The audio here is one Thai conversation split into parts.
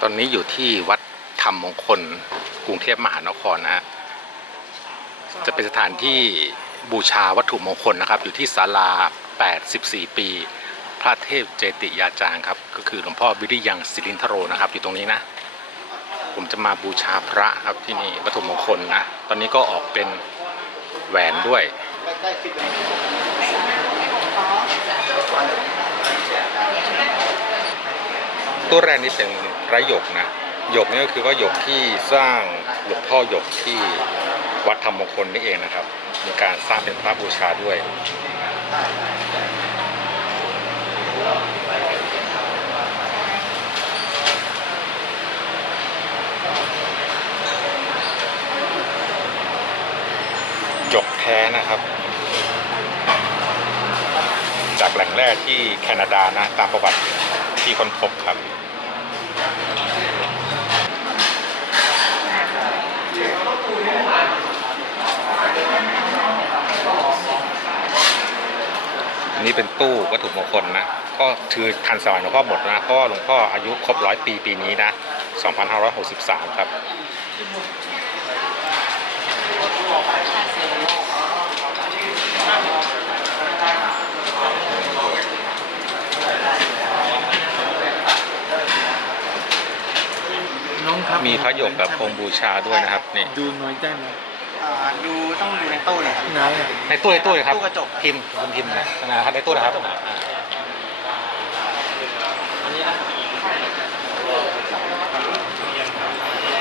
ตอนนี้อยู่ที่วัดธรรมมงคลกรุงเทพมหานครนะฮะจะเป็นสถานที่บูชาวัตถุมงคลนะครับ อยู่ที่ศาลา 84 ปี พระเทพเจติยาจารย์ครับ ก็คือหลวงพ่อวิริยังศิรินทโรนะครับ อยู่ตรงนี้นะ ผมจะมาบูชาพระครับที่นี่วัตถุมงคลนะ ตอนนี้ก็ออกเป็นแหวนด้วย ตัวแรกนี่เป็นพระหยกนะหยกนี่ก็คือว่าหยกที่สร้างหลวงพ่อหยกที่วัดธรรมมงคลนี่เองนะครับ มีการสร้างเป็นพระบูชาด้วยหยกแท้นะครับ จากแหล่งแร่ที่แคนาดานะตามประวัติที่ค้นพบครับ อันนี้เป็นตู้วัตถุมงคลนะ ก็คือทันสมัยหลวงพ่อหมดนะ เพราะหลวงพ่ออายุครบร้อยปีปีนี้นะ 2563 ครับ น้องครับมีพระหยกแบบองค์บูชาด้วยนะครับนี่ดูน้อยได้ไหมอ่าดูต้องดูในตู้เลยครับ ไหนอะในตู้ในตู้เลยครับตู้กระจก พิมพ์คุณพิมพ์นะนะครับในตู้นะครับอ่า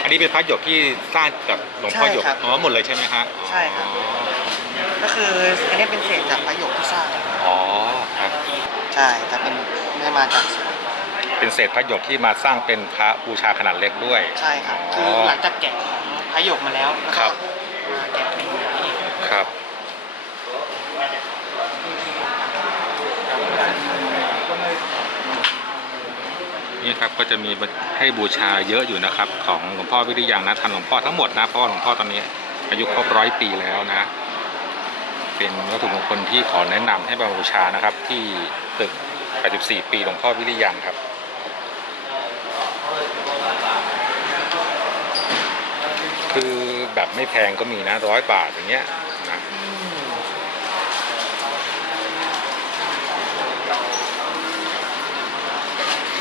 อันนี้เป็นพระหยกที่สร้างกับหลวงพ่อหยกใช่ครับ อ๋อหมดเลยใช่ไหมฮะใช่ครับ ก็คืออันนี้เป็นเศษจากประโยคที่สร้าง อ๋อครับ ใช่แต่เป็นไม่ได้มาจากสวน เป็นเศษพระหยกที่มาสร้างเป็นพระบูชาขนาดเล็กด้วย ใช่ครับอ๋อคือหลังจากแกะพระโยคมาแล้วแล้วครัก็บ มาแกะเป็นอย่างนี้ครับ นี่ครับก็จะมีให้บูชาเยอะอยู่นะครับ ของหลวงพ่อวิริยังนะทันหลวงพ่อทั้งหมดนะเพราะว่าหลวงพ่อตอนนี้ อายุครบร้อยปีแล้วนะ เป็นวัตถุมงคลที่ขอแนะนำให้มาบูชานะครับ ที่ตึก 84 ปีหลวงพ่อวิริยังครับ คือแบบไม่แพงก็มีนะร้อยบาทอย่างเงี้ยนะ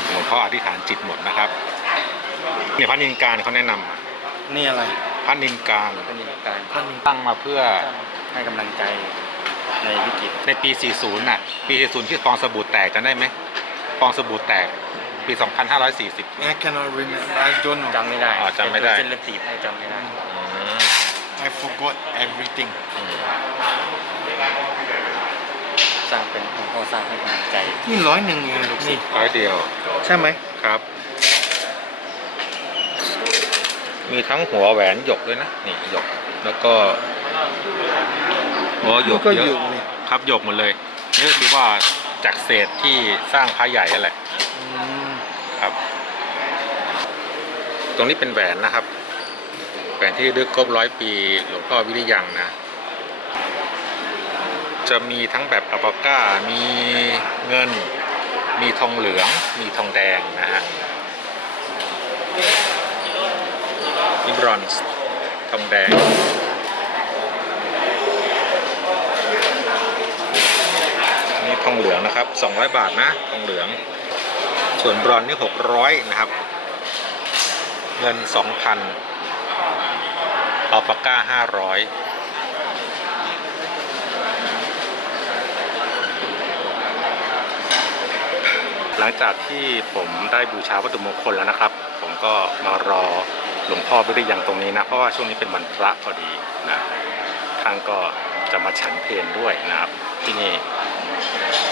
หลวงพ่ออธิษฐานจิตหมดนะครับเนี่ยพระนินการเขาแนะนำอะนี่อะไรพระนินการเป็นการท่านตั้งมาเพื่อให้กำลังใจในวิกฤตในปี 40 น่ะ ปี 40 ที่ฟองสบู่แตกจำได้ไหมฟองสบู่แตก ปี 2540 I cannot remember I don't know จำไม่ได้อ๋อจำไม่ได้เส้นเลือดตีบให้จำไม่ได้อืม I forgot everything อืมสร้างเป็นองค์พ่อสร้างให้กำลังใจ นี่ร้อยหนึ่งเองลูกนี่ร้อยเดียวใช่ไหมครับ มีทั้งหัวแหวนหยกด้วยนะ นี่หยก แล้วก็โอ้หยกก็เยอยู่อะนี่ครับหยกหมดเลยนี่ก็คือว่าจากเศษที่สร้างพระใหญ่นั่นแหละอืม ครับ ตรงนี้เป็นแหวนนะครับ แหวนที่ลึกครบร้อยปีหลวงพ่อวิริยังนะ จะมีทั้งแบบอัลปาก้า มีเงิน มีทองเหลือง มีทองแดงนะฮะนี่บรอนซ์ทองแดงนี่ทองเหลืองนะครับ 200 บาทนะ ทองเหลือง ส่วนบรอนนี่600นะครับ เงิน2,000อัลปาก้า500หลังจากที่ผมได้บูชาวัตถุมงคลแล้วนะครับ ผมก็มารอหลวงพ่อวิริยังตรงนี้นะ เพราะว่าช่วงนี้เป็นวันพระพอดีนะท่านก็จะมาฉันเพลด้วยนะครับ ที่นี่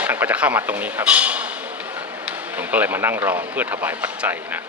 ท่านก็จะเข้ามาตรงนี้ครับ ก็เลยมานั่งรอเพื่อถวายปัจจัยนะ